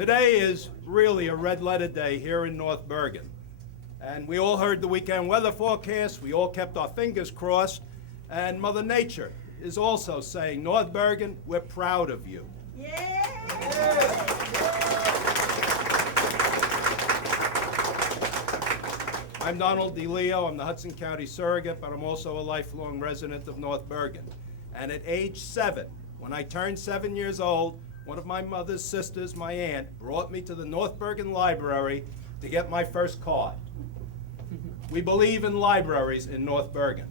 Today is really a red letter day here in North Bergen. And we all heard the weekend weather forecast, we all kept our fingers crossed, and Mother Nature is also saying, North Bergen, we're proud of you. Yeah. I'm Donald DeLeo, I'm the Hudson County surrogate, but I'm also a lifelong resident of North Bergen. And at age 7, when I turned 7 years old, one of my mother's sisters, my aunt, brought me to the North Bergen Library to get my first card. We believe in libraries in North Bergen,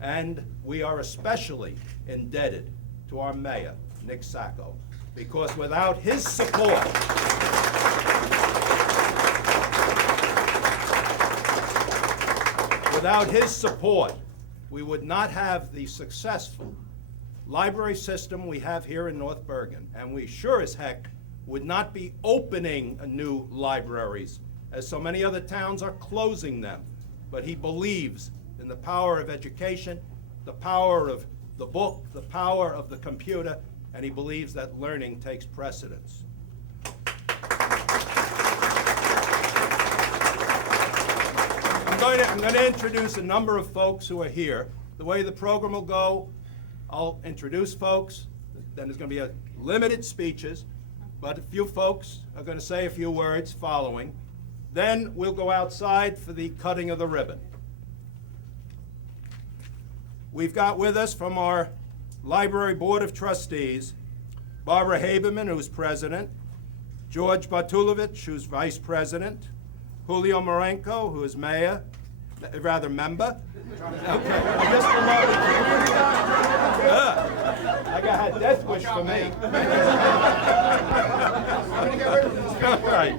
and we are especially indebted to our mayor, Nick Sacco, because without his support, we would not have the successful library system we have here in North Bergen, and we sure as heck would not be opening new libraries, as so many other towns are closing them. But he believes in the power of education, the power of the book, the power of the computer, and he believes that learning takes precedence. I'm going to introduce a number of folks who are here. The way the program will go, I'll introduce folks, then there's going to be limited speeches, but a few folks are going to say a few words following. Then we'll go outside for the cutting of the ribbon. We've got with us from our Library Board of Trustees, Barbara Heberman, who's president, George Bartulovich, who's vice president, Julio Marenko, who is mayor, rather member. Okay, I just I got a death wish for me. All right.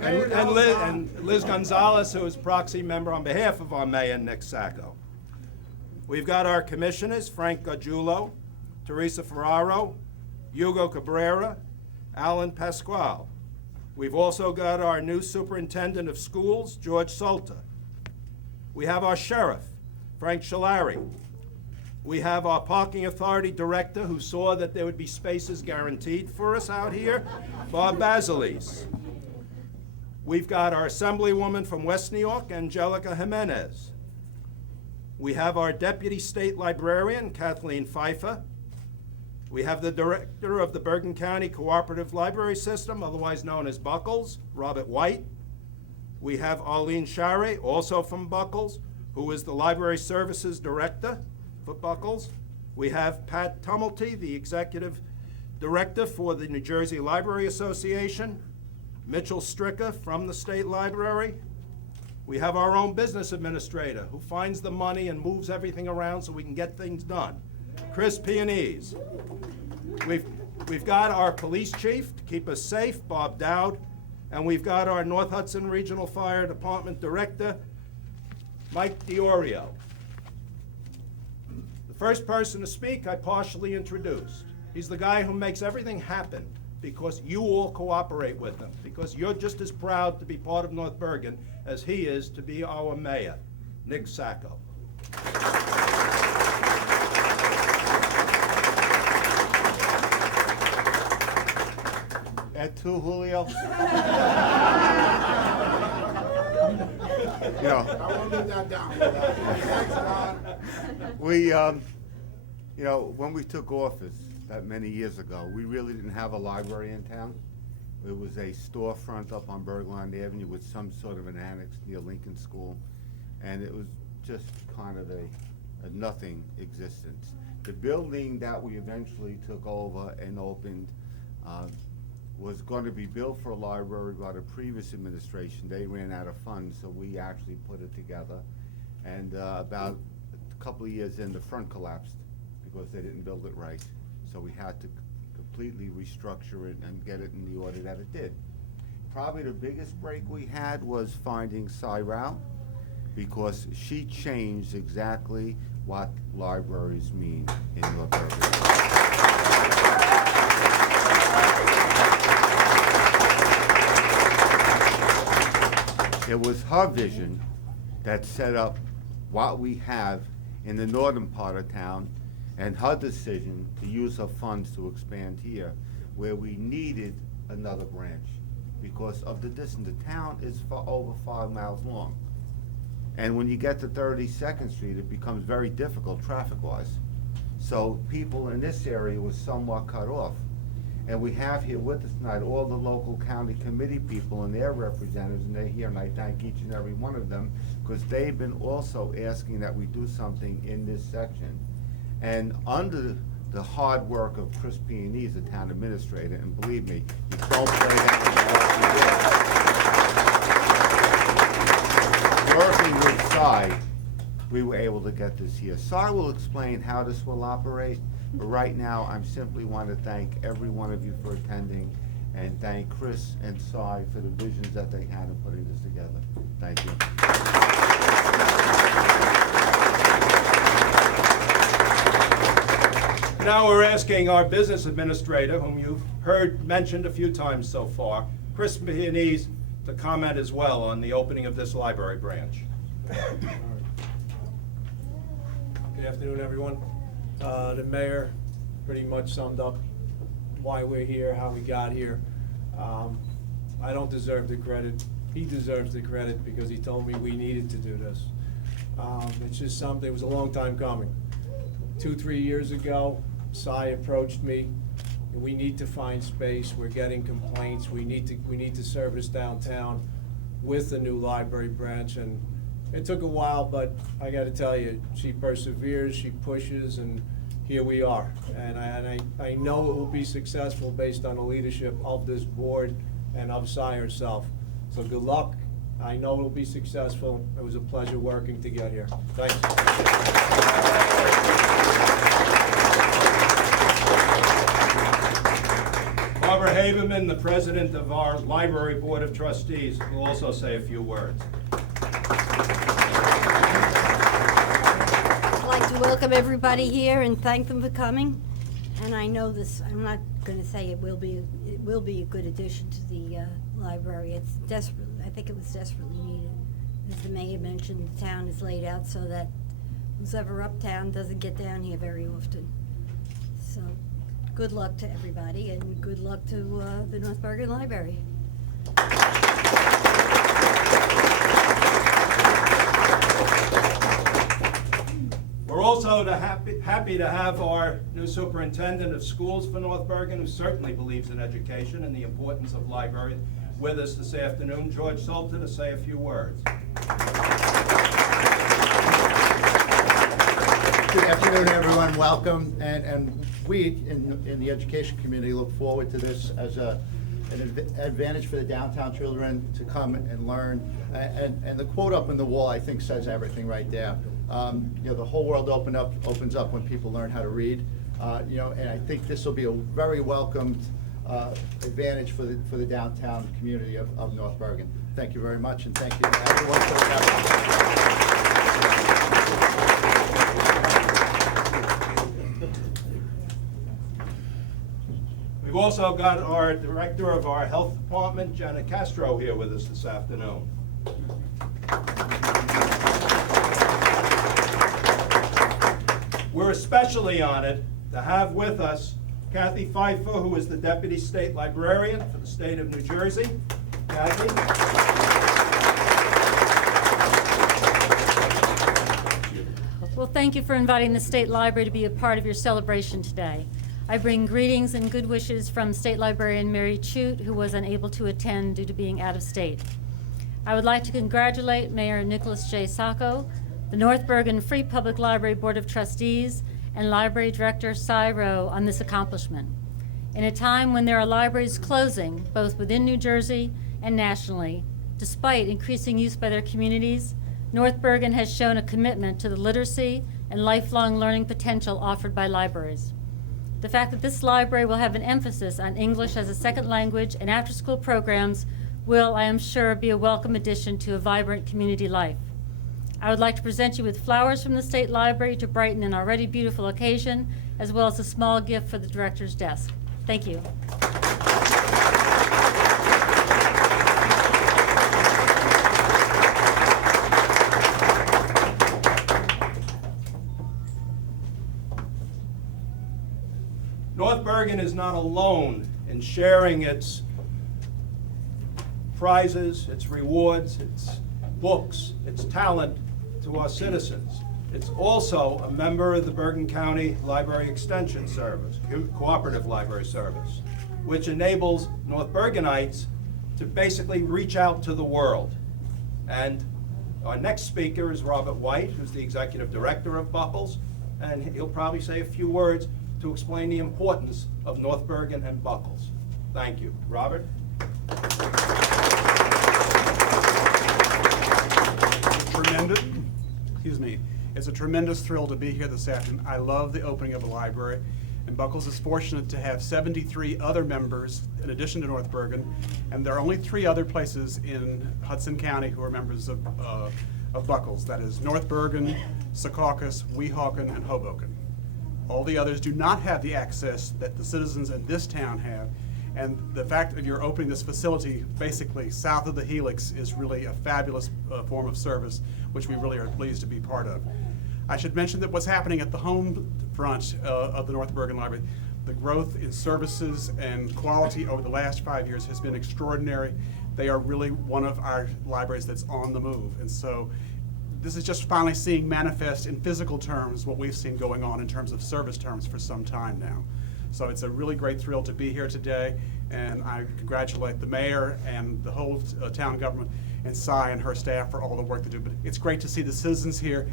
And Liz Gonzalez, who is proxy member on behalf of our mayor, Nick Sacco. We've got our commissioners, Frank Gargiulo, Teresa Ferraro, Hugo Cabrera, Alan Pasquale. We've also got our new superintendent of schools, George Salter. We have our sheriff, Frank Shalari. We have our parking authority director, who saw that there would be spaces guaranteed for us out here, Bob Basilis. We've got our assemblywoman from West New York, Angelica Jimenez. We have our deputy state librarian, Kathleen Pfeiffer. We have the director of the Bergen County Cooperative Library System, otherwise known as Buckles, Robert White. We have Arlene Share, also from Buckles, who is the library services director for Buckles. We have Pat Tumulty, the executive director for the New Jersey Library Association. Mitchell Stricker from the State Library. We have our own business administrator who finds the money and moves everything around so we can get things done, Chris Pianese. We've got our police chief to keep us safe, Bob Dowd, and we've got our North Hudson Regional Fire Department director, Mike DiOrio. The first person to speak I partially introduced. He's the guy who makes everything happen because you all cooperate with him, because you're just as proud to be part of North Bergen as he is to be our mayor, Nick Sacco. At two, Julio. You know, I won't leave that down. you know, when we took office that many years ago, we really didn't have a library in town. It was a storefront up on Bergland Avenue with some sort of an annex near Lincoln School, and it was just kind of a nothing existence. The building that we eventually took over and opened was going to be built for a library by the previous administration. They ran out of funds, so we actually put it together. And about a couple of years in, the front collapsed because they didn't build it right. So we had to completely restructure it and get it in the order that it did. Probably the biggest break we had was finding Cy Rao, because she changed exactly what libraries mean in North Bergen. It was her vision that set up what we have in the northern part of town, and her decision to use her funds to expand here, where we needed another branch because of the distance. The town is for over 5 miles long. And when you get to 32nd Street, it becomes very difficult traffic-wise. So people in this area were somewhat cut off. And we have here with us tonight all the local county committee people and their representatives, and they're here, and I thank each and every one of them, because they've been also asking that we do something in this section. And under the hard work of Chris Pianese, the town administrator, and believe me, you don't play that working with Cy, we were able to get this here. Cy will explain how this will operate, but right now, I simply want to thank every one of you for attending, and thank Chris and Cy for the visions that they had in putting this together. Thank you. Now we're asking our business administrator, whom you've heard mentioned a few times so far, Chris Pianese, to comment as well on the opening of this library branch. Good afternoon, everyone. The mayor pretty much summed up why we're here, how we got here. I don't deserve the credit. He deserves the credit because he told me we needed to do this. It's just something, it was a long time coming. 2-3 years ago, Cy approached me. We need to find space. We're getting complaints. We need to service downtown with the new library branch. And it took a while, but I got to tell you, she perseveres, she pushes, and here we are. And I know it will be successful based on the leadership of this board and of Cy herself. So good luck. I know it will be successful. It was a pleasure working to get here. Thanks. Barbara Heberman, the president of our Library Board of Trustees, will also say a few words. I'd like to welcome everybody here and thank them for coming. And I know this, I'm not going to say it will be a good addition to the library. It's desperate, I think it was desperately needed. As the mayor mentioned, the town is laid out so that who's ever uptown doesn't get down here very often. So good luck to everybody and good luck to the North Bergen Library. We're also happy to have our new superintendent of schools for North Bergen, who certainly believes in education and the importance of libraries, with us this afternoon, George Sultan, to say a few words. Good afternoon, everyone. Welcome. And we in the education community look forward to this as an advantage for the downtown children to come and learn. And the quote up on the wall, I think, says everything right there. The whole world opens up when people learn how to read. And I think this will be a very welcomed advantage for the downtown community of North Bergen. Thank you very much, and thank you to everyone for having us. We've also got our director of our health department, Janet Castro, here with us this afternoon. We're especially honored to have with us Kathy Pfeiffer, who is the Deputy State Librarian for the state of New Jersey. Kathy? Well, thank you for inviting the State Library to be a part of your celebration today. I bring greetings and good wishes from State Librarian Mary Chute, who was unable to attend due to being out of state. I would like to congratulate Mayor Nicholas J. Sacco, the North Bergen Free Public Library Board of Trustees, and Library Director Cy Rowe on this accomplishment. In a time when there are libraries closing, both within New Jersey and nationally, despite increasing use by their communities, North Bergen has shown a commitment to the literacy and lifelong learning potential offered by libraries. The fact that this library will have an emphasis on English as a second language and after-school programs will, I am sure, be a welcome addition to a vibrant community life. I would like to present you with flowers from the State Library to brighten an already beautiful occasion, as well as a small gift for the director's desk. Thank you. Bergen is not alone in sharing its prizes, its rewards, its books, its talent to our citizens. It's also a member of the Bergen County Library Extension Service, Cooperative Library Service, which enables North Bergenites to basically reach out to the world. And our next speaker is Robert White, who's the Executive Director of Buckles, and he'll probably say a few words to explain the importance of North Bergen and Buckles. Thank you. Robert? It's a tremendous thrill to be here this afternoon. I love the opening of a library, and Buckles is fortunate to have 73 other members in addition to North Bergen, and there are only 3 other places in Hudson County who are members of Buckles. That is North Bergen, Secaucus, Weehawken, and Hoboken. All the others do not have the access that the citizens in this town have, and the fact that you're opening this facility basically south of the Helix is really a fabulous form of service, which we really are pleased to be part of. I should mention that what's happening at the home front of the North Bergen Library, the growth in services and quality over the last 5 years has been extraordinary. They are really one of our libraries that's on the move. And so this is just finally seeing manifest in physical terms what we've seen going on in terms of service terms for some time now. So it's a really great thrill to be here today, and I congratulate the mayor and the whole town government and Cy and her staff for all the work they do. But it's great to see the citizens here.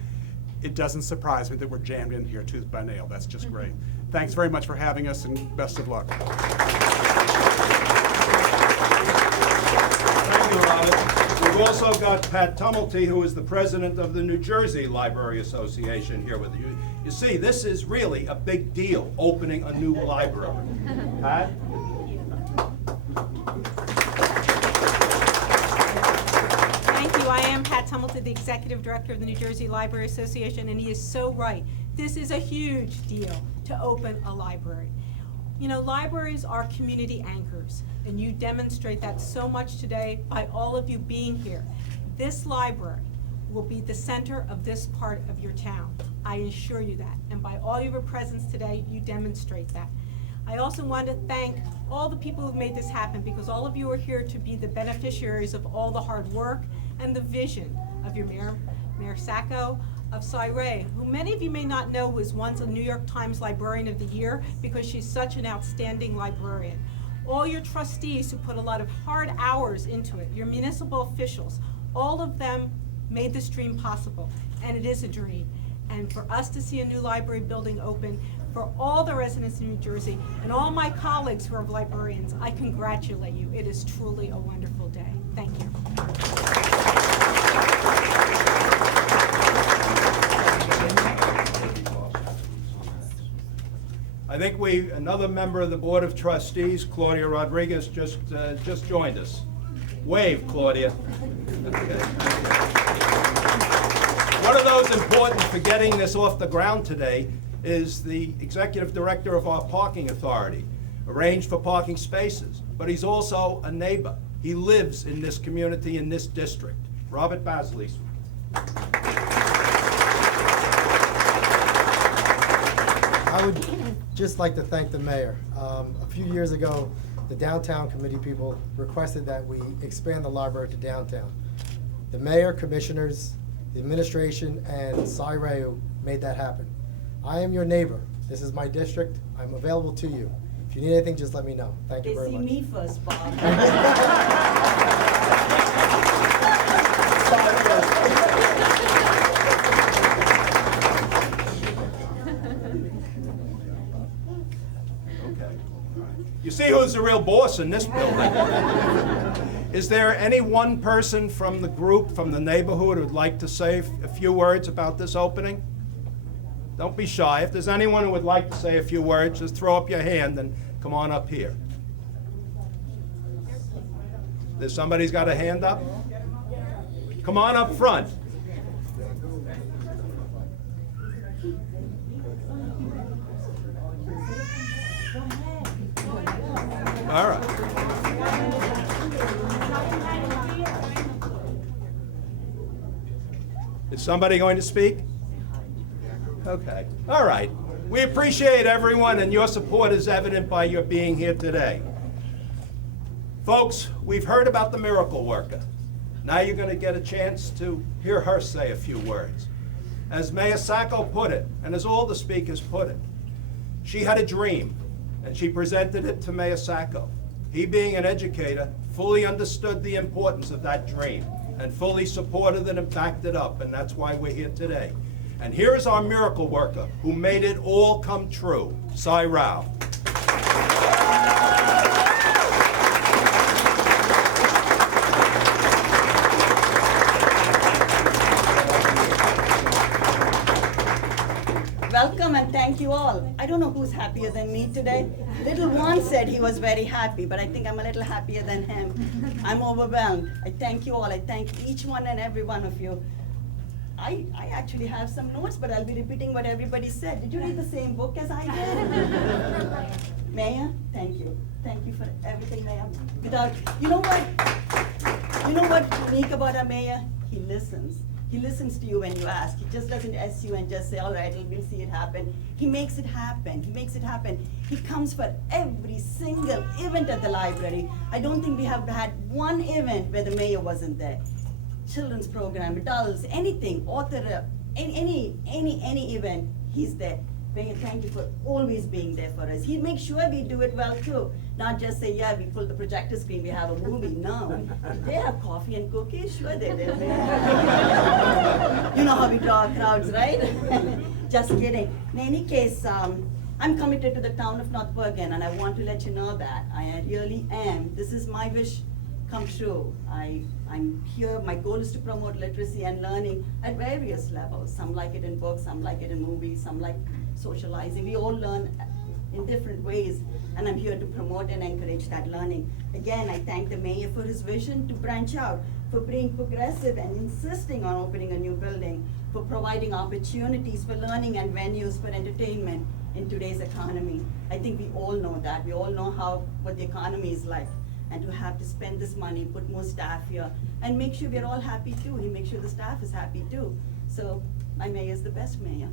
It doesn't surprise me that we're jammed in here tooth by nail. That's just great. Thanks very much for having us, and best of luck. Thank you, Robert. We've also got Pat Tumulty, who is the president of the New Jersey Library Association, here with you. You see, this is really a big deal, opening a new library. Pat? Thank you. I am Pat Tumulty, the Executive Director of the New Jersey Library Association, and he is so right. This is a huge deal to open a library. You know, libraries are community anchors, and you demonstrate that so much today by all of you being here. This library will be the center of this part of your town. I assure you that. And by all your presence today, you demonstrate that. I also want to thank all the people who've made this happen, because all of you are here to be the beneficiaries of all the hard work and the vision of your Mayor Sacco, of Cy Ray, who many of you may not know was once a New York Times Librarian of the Year because she's such an outstanding librarian. All your trustees who put a lot of hard hours into it, your municipal officials, all of them made this dream possible, and it is a dream. And for us to see a new library building open, for all the residents in New Jersey and all my colleagues who are librarians, I congratulate you. It is truly a wonderful day. Thank you. I think another member of the Board of Trustees, Claudia Rodriguez, just joined us. Wave, Claudia. Okay. One of those important for getting this off the ground today is the Executive Director of our Parking Authority, arranged for parking spaces, but he's also a neighbor. He lives in this community, in this district. Robert Basleys. I would just like to thank the mayor. A few years ago, the downtown committee people requested that we expand the library to downtown. The mayor, commissioners, the administration, and Cy Ray made that happen. I am your neighbor. This is my district. I'm available to you. If you need anything, just let me know. Thank you very much. See me first, Bob. You see who's the real boss in this building. Is there any one person from the group, from the neighborhood, who would like to say a few words about this opening? Don't be shy. If there's anyone who would like to say a few words, just throw up your hand and come on up here. There's somebody's got a hand up? Come on up front. All right. Is somebody going to speak? Okay. All right. We appreciate everyone, and your support is evident by your being here today. Folks, we've heard about the miracle worker. Now you're going to get a chance to hear her say a few words. As Mayor Sacco put it, and as all the speakers put it, she had a dream, and she presented it to Mayor Sacco. He, being an educator, fully understood the importance of that dream and fully supported it and backed it up, and that's why we're here today. And here is our miracle worker who made it all come true, Sai Rao. Welcome and thank you all. I don't know who's happier than me today. Little Juan said he was very happy, but I think I'm a little happier than him. I'm overwhelmed. I thank you all. I thank each one and every one of you. I actually have some notes, but I'll be repeating what everybody said. Did you read the same book as I did? Mayor, thank you. Thank you for everything, Mayor. You know what's unique about our mayor? He listens. He listens to you when you ask. He just doesn't ask you and just say, all right, we'll see it happen. He makes it happen. He makes it happen. He comes for every single event at the library. I don't think we have had one event where the mayor wasn't there. Children's program, adults, anything, author, any event, he's there. Mayor, thank you for always being there for us. He makes sure we do it well too. Not just say, yeah, we pull the projector screen, we have a movie. No, they have coffee and cookies, sure they do. You know how we draw crowds, right? Just kidding. In any case, I'm committed to the town of North Bergen, and I want to let you know that. I really am. This is my wish come true. I'm here, my goal is to promote literacy and learning at various levels. Some like it in books, some like it in movies, some like socializing. We all learn in different ways, and I'm here to promote and encourage that learning. Again, I thank the mayor for his vision to branch out, for being progressive and insisting on opening a new building, for providing opportunities for learning and venues for entertainment in today's economy. I think we all know that. We all know what the economy is like. And to have to spend this money, put more staff here, and make sure we're all happy too. He makes sure the staff is happy too. So my mayor is the best mayor.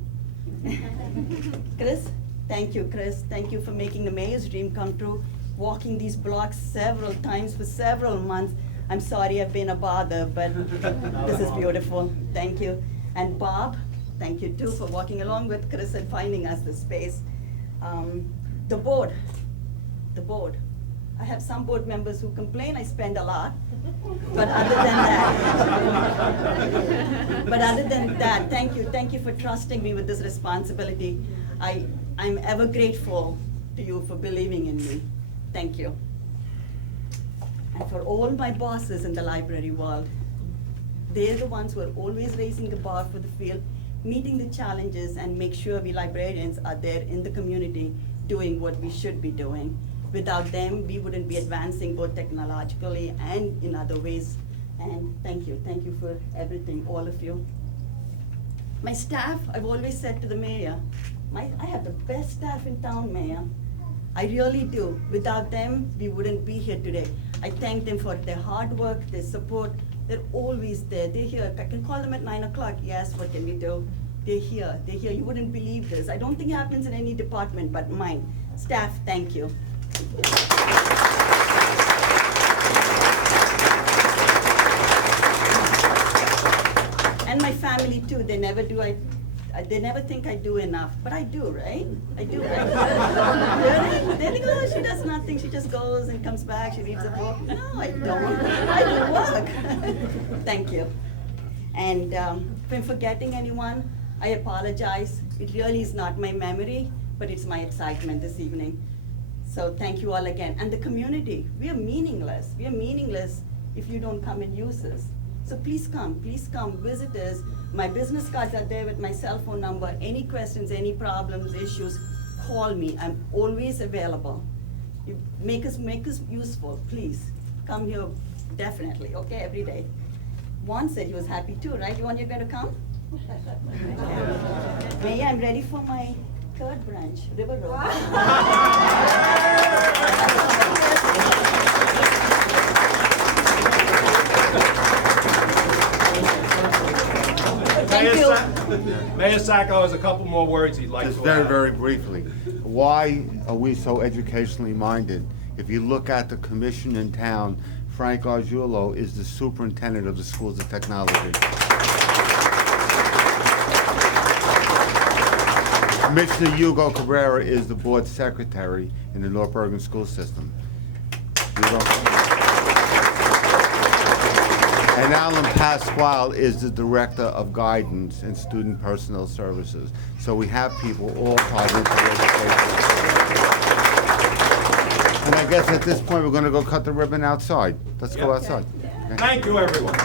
Chris, thank you, Chris. Thank you for making the mayor's dream come true. Walking these blocks several times for several months. I'm sorry I've been a bother, but this is beautiful. Thank you. And Bob, thank you too for walking along with Chris and finding us the space. The board. I have some board members who complain I spend a lot, but other than that, thank you for trusting me with this responsibility. I'm ever grateful to you for believing in me. Thank you. And for all my bosses in the library world, they're the ones who are always raising the bar for the field, meeting the challenges, and make sure we librarians are there in the community doing what we should be doing. Without them, we wouldn't be advancing both technologically and in other ways. And thank you for everything, all of you. My staff, I've always said to the mayor, I have the best staff in town, Mayor. I really do. Without them, we wouldn't be here today. I thank them for their hard work, their support. They're always there. They're here. I can call them at 9 o'clock. Yes, what can we do? They're here. They're here. You wouldn't believe this. I don't think it happens in any department but mine. Staff, thank you. And my family too. They never think I do enough, but I do, right? I do, right? Really? They think, oh, she does nothing. She just goes and comes back. She reads a book. No, I don't. I do work. Thank you. And if I'm forgetting anyone, I apologize. It really is not my memory, but it's my excitement this evening. So thank you all again. And the community, we are meaningless. We are meaningless if you don't come and use us. So please come, visit us. My business cards are there with my cell phone number. Any questions, any problems, issues, call me. I'm always available. You make us useful, please. Come here, definitely, okay, every day. Juan said he was happy too, right? Juan, you're gonna come? Mayor, I'm ready for my third branch, River Road. Thank you. Mayor Sacco has a couple more words he'd like Just to very, add. very briefly, why are we so educationally minded? If you look at the commission in town, Frank Gargiulo is the superintendent of the schools of technology. Commissioner Hugo Cabrera is the board secretary in the North Bergen school system. And Alan Pasquale is the director of guidance and student personnel services. So we have people all tied into education. And I guess at this point, we're gonna go cut the ribbon outside. Let's go Yeah. outside. Thank you, everyone.